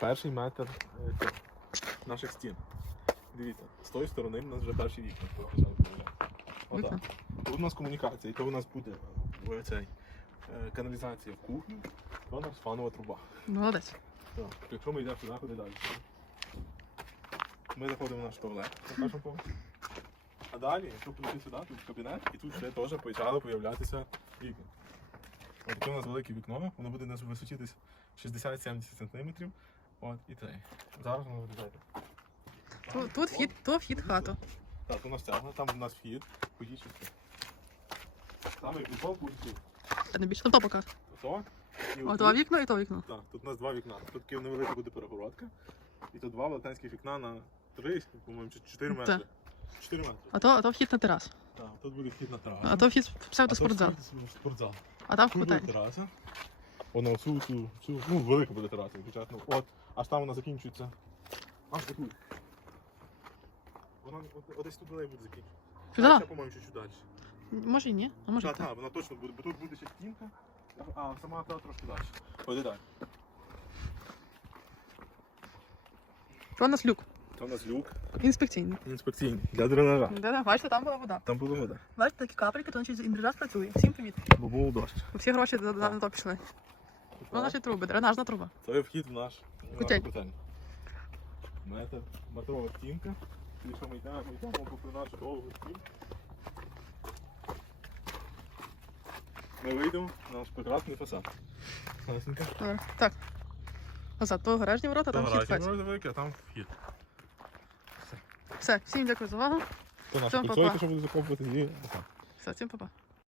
перший метр е, наших стін. Дивіться, з тої сторони в нас вже перші вікна. Отак. Тут у нас комунікація, і то у нас буде е, цей, е, каналізація в кухню, то у нас фанова труба. Молодець. Так. Якщо ми йдемо сюди, куди далі? Ми заходимо в наш туалет на першому поверсі. А далі, якщо прийти сюди, тут кабінет, і тут ще теж почали появлятися вікна. От таке у нас велике вікно, воно буде десь висоті десь 60-70 см. От і цей. Зараз воно виглядає. Тут, тут вхід, то вхід в хату. Так, у нас тягне, там у нас вхід, ходіть щось. Саме вікно буде Та не більше. Там то показ. то. і О, отут. два вікна і то вікно. Так, тут у нас два вікна. Тут таке невелика буде перегородка. І тут два велетенських вікна на 3, по-моєму, чи 4 метри. Так. 4 метри. А то, а то вхід на терас. Так, тут буде вхід на терасу. А то вхід в вхід в спортзал. А там в Тут буде котельні. тераса. Вона цю, цю, цю, ну, велика буде тераса, звичайно. От, аж там вона закінчується. Аж тут. Вона десь тут неї буде закінчуватися. Сюди? Ще, по-моєму, чуть-чуть далі. Може і ні, а може і Так, так. так, вона точно буде, бо тут буде ще стінка, а сама та трошки далі. Ходи далі. То у нас люк. Це у нас люк. Інспекційний. Інспекційний. Для дренажа. Да-да, бачите, там була вода. Там була вода. Бачите, такі капельки, то значить дренаж працює. Всім привіт. Бо був дощ. Всі гроші на, на, на то пішли. Ну, наші труби, дренажна труба. Це вхід в наш котельню. Знаєте, метрова стінка. Якщо ми йдемо, ми йдемо попри нашу довгу стінку. Ми вийдемо на наш прекрасний фасад. Добре. Так. Назад, то гаражні ворота, там вхід в хаті. Гаражі а там вхід. Все, всім дякую за увагу. Це Всьом кольцо, па-па. що буде закопувати і... Все, всім па-па.